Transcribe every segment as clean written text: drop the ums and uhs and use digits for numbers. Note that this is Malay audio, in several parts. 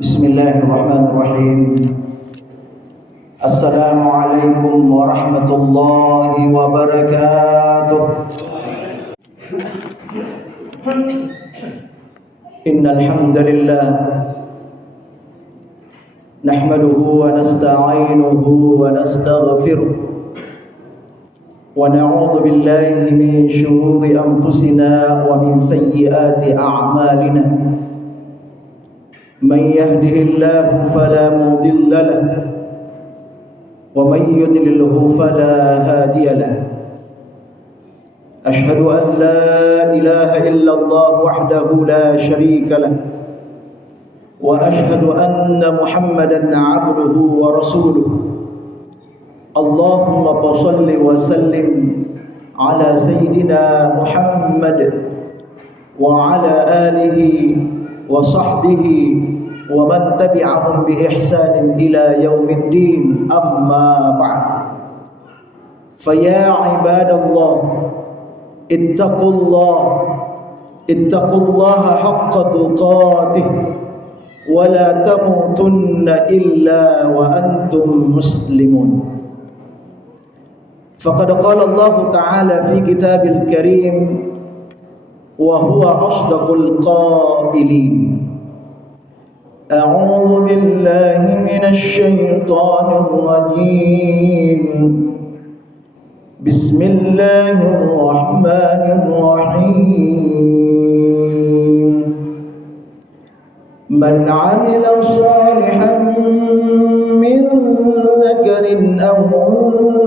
Bismillahirrahmanirrahim. Assalamualaikum warahmatullahi wabarakatuh. Innal hamdalillah nahmaduhu wa nasta'inuhu wa nastaghfiruh wa na'udzu billahi min shururi anfusina wa min sayyiati a'malina. من يهده الله فلا مضل له ومن يضلله فلا هادي له أشهد أن لا إله إلا الله وحده لا شريك له وأشهد أن محمدا عبده ورسوله اللهم صل وسلم على سيدنا محمد وعلى آله وصحبه ومن تبعهم بإحسان إلى يوم الدين أما بعد فيا عباد الله اتقوا الله حق تقاته ولا تموتن إلا وأنتم مسلمون فقد قال الله تعالى في كتاب الكريم وهو أصدق القائلين أعوذ بالله من الشيطان الرجيم بسم الله الرحمن الرحيم من عمل صالحا من ذكر أو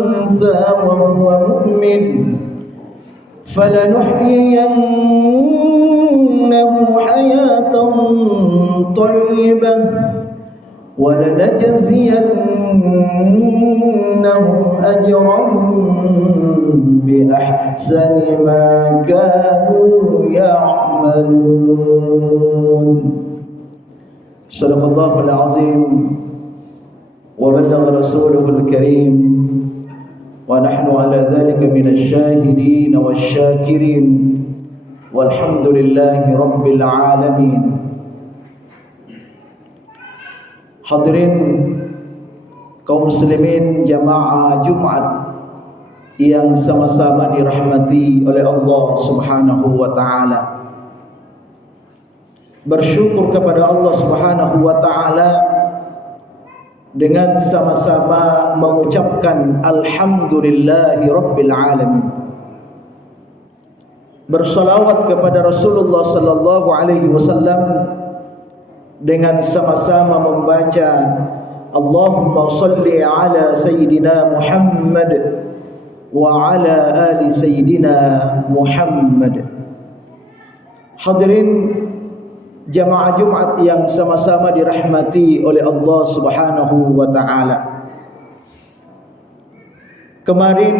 أنثى وهو مؤمن فلنحيينه حياة طيبة ولنجزينهم أجرهم بأحسن ما كانوا يعملون صدق الله العظيم وبلغ رسوله الكريم ونحن على ذلك من الشاهدين والشاكرين والحمد لله رب العالمين. Hadirin kaum muslimin jamaah Jumat yang sama-sama dirahmati oleh Allah Subhanahu wa taala. Bersyukur kepada Allah Subhanahu wa taala dengan sama-sama mengucapkan alhamdulillahi rabbil alamin. Bersalawat kepada Rasulullah sallallahu alaihi wasallam dengan sama-sama membaca Allahumma salli ala sayyidina Muhammad wa ala ali sayyidina Muhammad. Hadirin jamaah Jumat yang sama-sama dirahmati oleh Allah Subhanahu wa taala. Kemarin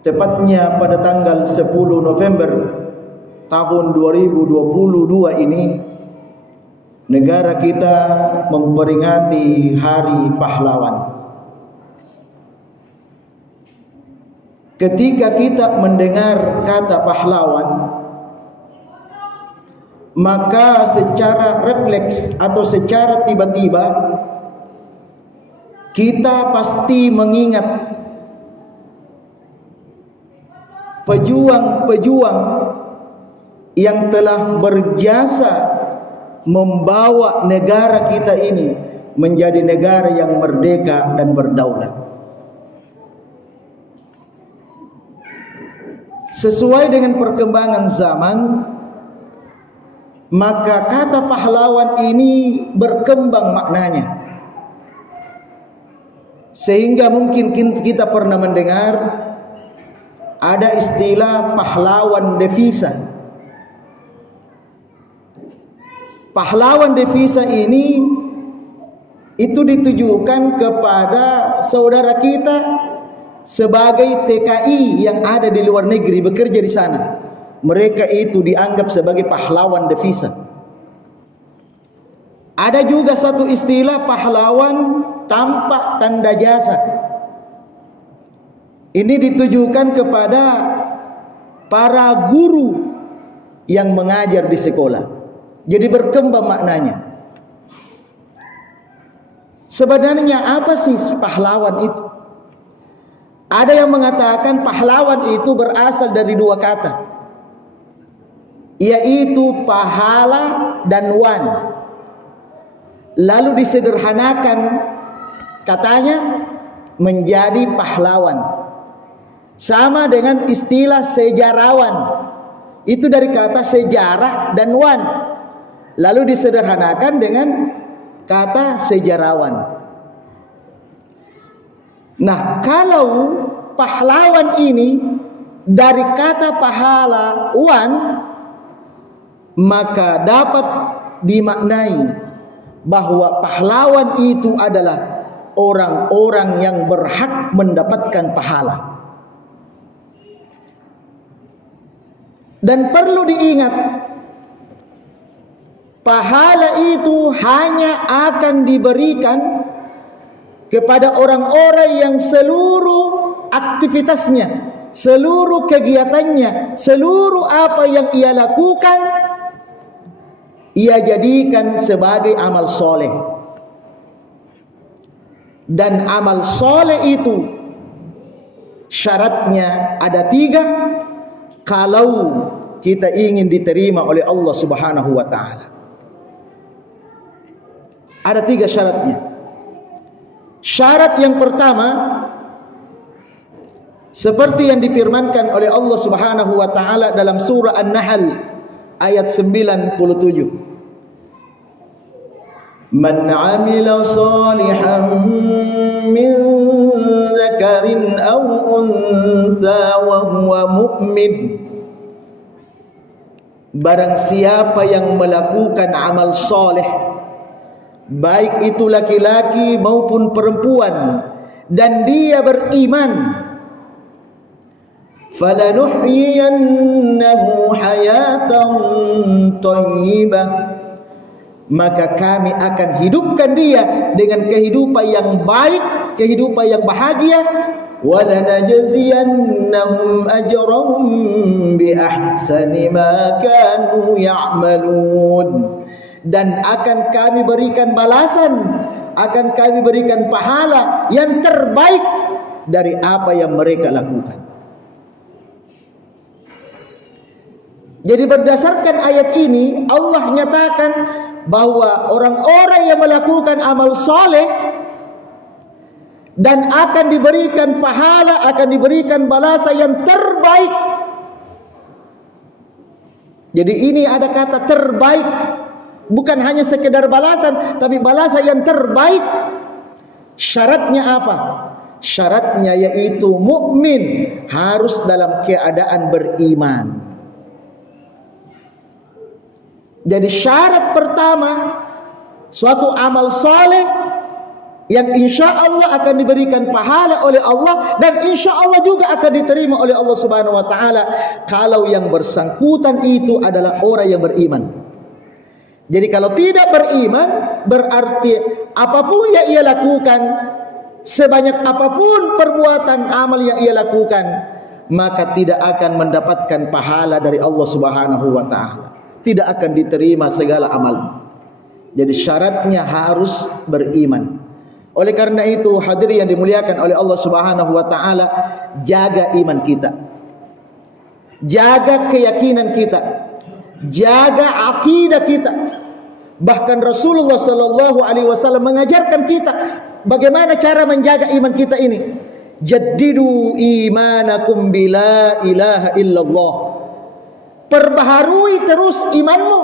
tepatnya pada tanggal 10 November tahun 2022 ini negara kita memperingati Hari Pahlawan. Ketika kita mendengar kata pahlawan, maka secara refleks atau secara tiba-tiba kita pasti mengingat pejuang-pejuang yang telah berjasa membawa negara kita ini menjadi negara yang merdeka dan berdaulat. Sesuai dengan perkembangan zaman, maka kata pahlawan ini berkembang maknanya, sehingga mungkin kita pernah mendengar ada istilah pahlawan devisa. Pahlawan devisa ini itu ditujukan kepada saudara kita sebagai TKI yang ada di luar negeri bekerja di sana. Mereka itu dianggap sebagai pahlawan devisa. Ada juga satu istilah pahlawan tanpa tanda jasa. Ini ditujukan kepada para guru yang mengajar di sekolah. Jadi berkembang maknanya. Sebenarnya apa sih pahlawan itu? Ada yang mengatakan pahlawan itu berasal dari dua kata, yaitu pahala dan wan. Lalu disederhanakan katanya menjadi pahlawan. Sama dengan istilah sejarawan, itu dari kata sejarah dan wan, lalu disederhanakan dengan kata sejarawan. Nah, kalau pahlawan ini dari kata pahala wan, maka dapat dimaknai bahwa pahlawan itu adalah orang-orang yang berhak mendapatkan pahala. Dan perlu diingat, pahala itu hanya akan diberikan kepada orang-orang yang seluruh aktivitasnya, seluruh kegiatannya, seluruh apa yang ia lakukan, ia jadikan sebagai amal soleh. Dan amal soleh itu syaratnya ada 3 kalau kita ingin diterima oleh Allah Subhanahu wa ta'ala. Ada 3 syaratnya. Syarat yang pertama, seperti yang difirmankan oleh Allah Subhanahu wa ta'ala dalam surah An-Nahl ayat 97. Man 'amila salihan min dzakarin aw untha wa huwa mu'min. Barang siapa yang melakukan amal soleh, baik itu laki-laki maupun perempuan, dan dia beriman, falanuhyiyannahu hayatan thayyibah, maka kami akan hidupkan dia dengan kehidupan yang baik, kehidupan yang bahagia, walanajziyannahum ajrahum bi ahsani ma kanu ya'malun, dan akan kami berikan balasan, akan kami berikan pahala yang terbaik dari apa yang mereka lakukan. Jadi berdasarkan ayat ini Allah nyatakan bahwa orang-orang yang melakukan amal soleh dan akan diberikan pahala, akan diberikan balasan yang terbaik. Jadi ini ada kata terbaik, bukan hanya sekedar balasan, tapi balasan yang terbaik. Syaratnya apa? Syaratnya yaitu mukmin, harus dalam keadaan beriman. Jadi syarat pertama suatu amal saleh yang insya Allah akan diberikan pahala oleh Allah, dan insya Allah juga akan diterima oleh Allah Subhanahu wa ta'ala kalau yang bersangkutan itu adalah orang yang beriman. Jadi kalau tidak beriman, berarti apapun yang ia lakukan, sebanyak apapun perbuatan amal yang ia lakukan, maka tidak akan mendapatkan pahala dari Allah Subhanahu wa ta'ala. Tidak akan diterima segala amal. Jadi syaratnya harus beriman. Oleh karena itu, hadirin yang dimuliakan oleh Allah Subhanahu wa ta'ala, jaga iman kita, jaga keyakinan kita, jaga akidah kita. Bahkan Rasulullah sallallahu alaihi wasallam mengajarkan kita bagaimana cara menjaga iman kita ini. Jaddidu imanakum bila ilaha illallah. Perbaharui terus imanmu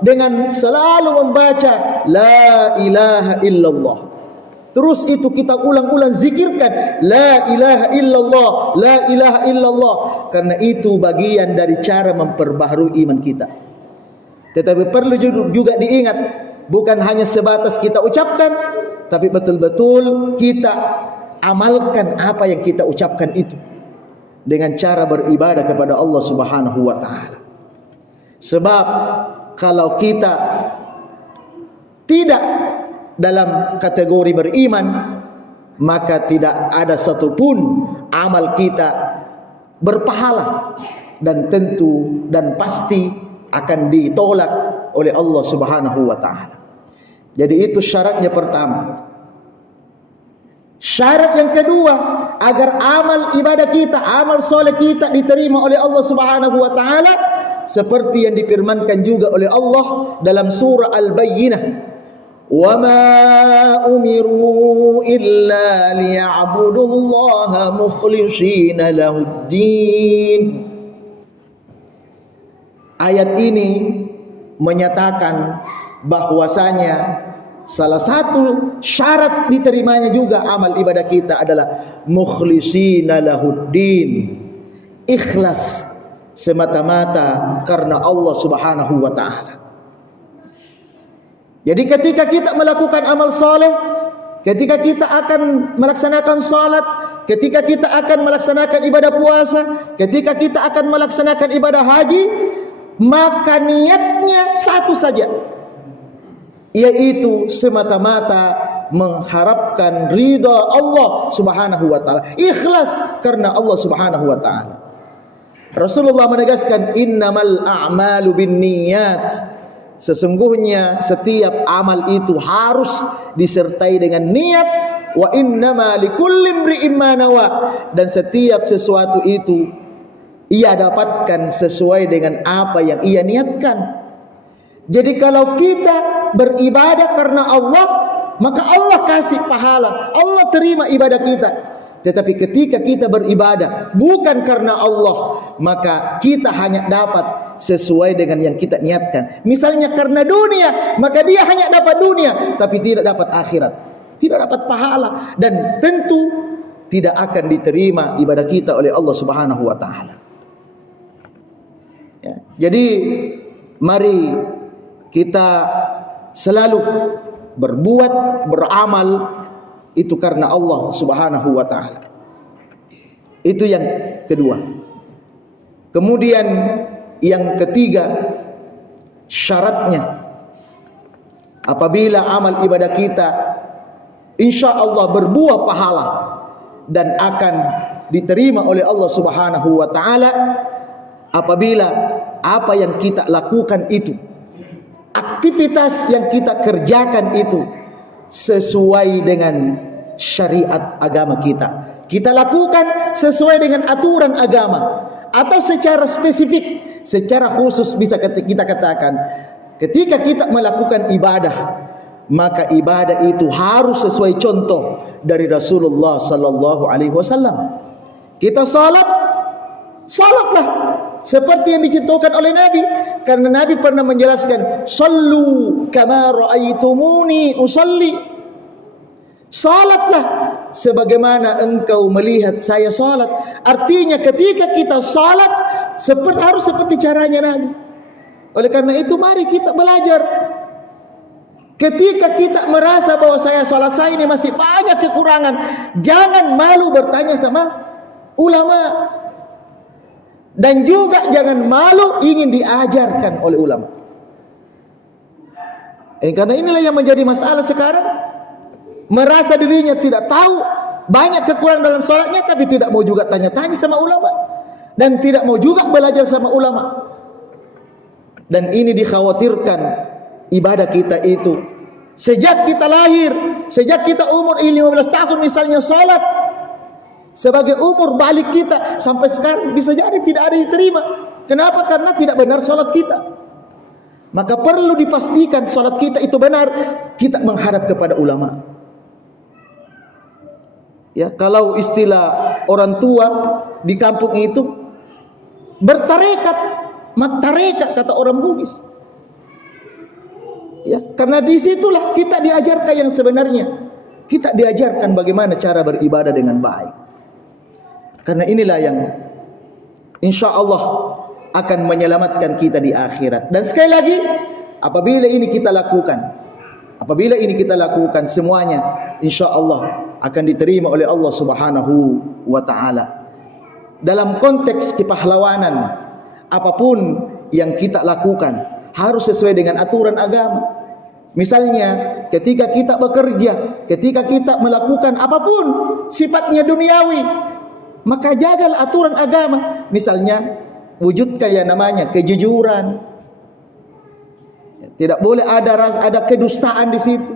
dengan selalu membaca la ilaha illallah. Terus itu kita ulang-ulang zikirkan la ilaha illallah, la ilaha illallah, karena itu bagian dari cara memperbaharui iman kita. Tetapi perlu juga diingat, bukan hanya sebatas kita ucapkan, tapi betul-betul kita amalkan apa yang kita ucapkan itu dengan cara beribadah kepada Allah Subhanahu wa ta'ala. Sebab kalau kita tidak dalam kategori beriman, maka tidak ada satupun amal kita berpahala, dan tentu dan pasti akan ditolak oleh Allah Subhanahu wa ta'ala. Jadi itu syaratnya pertama. Syarat yang kedua agar amal ibadah kita, amal soleh kita diterima oleh Allah Subhanahu wa taala, seperti yang difirmankan juga oleh Allah dalam surah Al-Bayyinah, "Wa ma umiru illa liya'budullaha mukhlishina lahuddin." Ayat ini menyatakan bahwasanya salah satu syarat diterimanya juga amal ibadah kita adalah mukhlishina lahuddin, ikhlas semata-mata karena Allah Subhanahu wa taala. Jadi ketika kita melakukan amal soleh, ketika kita akan melaksanakan salat, ketika kita akan melaksanakan ibadah puasa, ketika kita akan melaksanakan ibadah haji, maka niatnya satu saja, yaitu semata-mata mengharapkan ridha Allah Subhanahu wa taala, ikhlas karena Allah Subhanahu wa taala. Rasulullah menegaskan, innamal a'malu binniyat, sesungguhnya setiap amal itu harus disertai dengan niat, wa innama likulli imri'in ma nawa, dan setiap sesuatu itu ia dapatkan sesuai dengan apa yang ia niatkan. Jadi kalau kita beribadah karena Allah, maka Allah kasih pahala, Allah terima ibadah kita. Tetapi ketika kita beribadah bukan karena Allah, maka kita hanya dapat sesuai dengan yang kita niatkan. Misalnya karena dunia, maka dia hanya dapat dunia, tapi tidak dapat akhirat, tidak dapat pahala, dan tentu tidak akan diterima ibadah kita oleh Allah Subhanahu wa taala. Ya, jadi mari kita selalu berbuat, beramal itu karena Allah Subhanahu wa taala. Itu yang kedua. Kemudian yang ketiga, syaratnya apabila amal ibadah kita insya Allah berbuah pahala dan akan diterima oleh Allah Subhanahu wa taala, apabila apa yang kita lakukan itu, aktivitas yang kita kerjakan itu sesuai dengan syariat agama kita, kita lakukan sesuai dengan aturan agama, atau secara spesifik, secara khusus bisa kita katakan, ketika kita melakukan ibadah, maka ibadah itu harus sesuai contoh dari Rasulullah sallallahu alaihi wasallam. Kita salatlah seperti yang dicontohkan oleh Nabi, karena Nabi pernah menjelaskan, "Shallu kama raaitumuni usalli." Salatlah sebagaimana engkau melihat saya salat. Artinya ketika kita salat harus seperti caranya Nabi. Oleh karena itu mari kita belajar. Ketika kita merasa bahwa salat saya ini masih banyak kekurangan, jangan malu bertanya sama ulama. Dan juga jangan malu ingin diajarkan oleh ulama. Karena inilah yang menjadi masalah sekarang. Merasa dirinya tidak tahu, banyak kekurangan dalam salatnya, tapi tidak mau juga tanya-tanya sama ulama, dan tidak mau juga belajar sama ulama. Dan ini dikhawatirkan ibadah kita itu sejak kita lahir, sejak kita umur 15 tahun misalnya salat, sebagai umur balik kita sampai sekarang bisa jadi tidak ada diterima. Kenapa? Karena tidak benar salat kita. Maka perlu dipastikan salat kita itu benar, kita menghadap kepada ulama. Ya, kalau istilah orang tua di kampung itu bertarekat, matarekat kata orang Bugis. Ya, karena disitulah kita diajarkan yang sebenarnya. Kita diajarkan bagaimana cara beribadah dengan baik. Karena inilah yang insya Allah akan menyelamatkan kita di akhirat. Dan sekali lagi, apabila ini kita lakukan semuanya, insya Allah akan diterima oleh Allah Subhanahu wa taala. Dalam konteks kepahlawanan, apapun yang kita lakukan harus sesuai dengan aturan agama. Misalnya ketika kita bekerja, ketika kita melakukan apapun sifatnya duniawi, maka jagalah aturan agama. Misalnya wujudkan yang namanya kejujuran. Tidak boleh ada kedustaan di situ.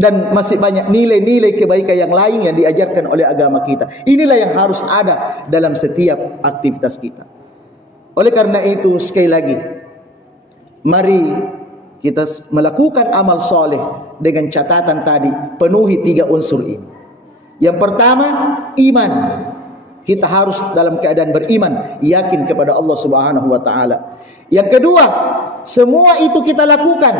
dan masih banyak nilai-nilai kebaikan yang lain yang diajarkan oleh agama kita. Inilah yang harus ada dalam setiap aktivitas kita. Oleh karena itu, sekali lagi, mari kita melakukan amal soleh dengan catatan tadi, penuhi 3 unsur ini. Yang pertama, iman. Kita harus dalam keadaan beriman, yakin kepada Allah Subhanahu wa taala. Yang kedua, semua itu kita lakukan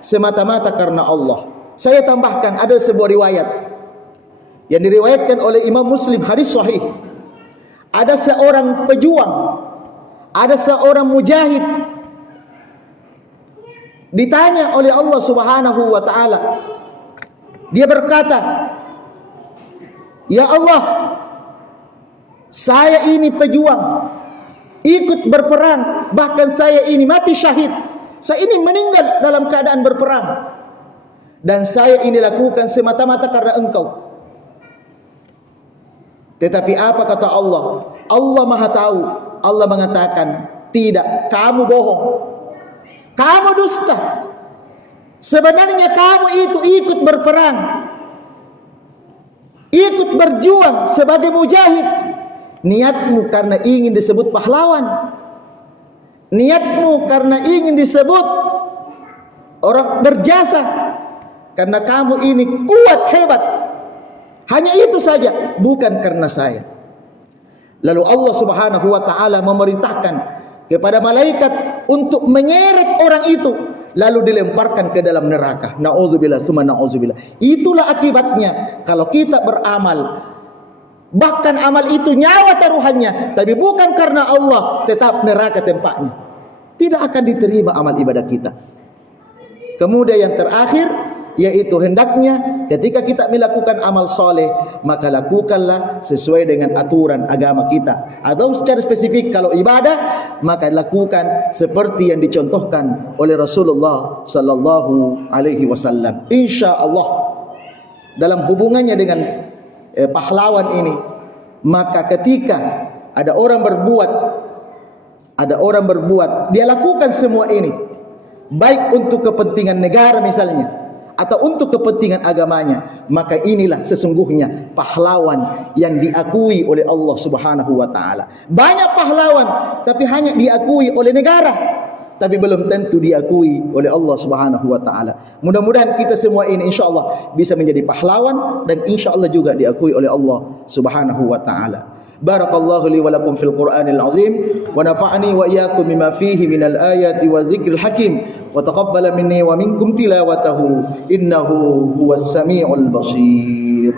semata-mata karena Allah. Saya tambahkan, ada sebuah riwayat yang diriwayatkan oleh Imam Muslim, hadis sahih. Ada seorang pejuang, ada seorang mujahid, ditanya oleh Allah Subhanahu wa taala. Dia berkata, "Ya Allah, saya ini pejuang, ikut berperang, bahkan saya ini mati syahid. Saya ini meninggal dalam keadaan berperang. Dan saya ini lakukan semata-mata karena Engkau." Tetapi apa kata Allah? Allah Maha tahu. Allah mengatakan, "Tidak, kamu bohong. Kamu dusta. Sebenarnya kamu itu ikut berperang, ikut berjuang sebagai mujahid. Niatmu karena ingin disebut pahlawan. Niatmu karena ingin disebut orang berjasa. Karena kamu ini kuat, hebat. Hanya itu saja, bukan karena saya." Lalu Allah Subhanahu wa taala memerintahkan kepada malaikat untuk menyeret orang itu, lalu dilemparkan ke dalam neraka. Nauzubillah, summa nauzubillah. Itulah akibatnya kalau kita beramal, bahkan amal itu nyawa taruhannya, tapi bukan karena Allah, tetap neraka tempatnya. Tidak akan diterima amal ibadah kita. Kemudian yang terakhir, yaitu hendaknya ketika kita melakukan amal soleh, maka lakukanlah sesuai dengan aturan agama kita. Atau secara spesifik kalau ibadah, maka lakukan seperti yang dicontohkan oleh Rasulullah sallallahu alaihi wasallam. Insyaallah dalam hubungannya dengan pahlawan ini, maka ketika ada orang berbuat, dia lakukan semua ini, baik untuk kepentingan negara misalnya, atau untuk kepentingan agamanya, maka inilah sesungguhnya pahlawan yang diakui oleh Allah Subhanahu wa taala. Banyak pahlawan tapi hanya diakui oleh negara, tapi belum tentu diakui oleh Allah Subhanahu wa taala. Mudah-mudahan kita semua ini insyaallah bisa menjadi pahlawan dan insyaallah juga diakui oleh Allah Subhanahu wa taala. Barakallahu li wa lakum fil Qur'anil azim wa nafa'ani wa iyyakum bima fihi minal ayati wa dzikril hakim wa taqabbala minni wa minkum tilawatahu innahu huwas samiul basir.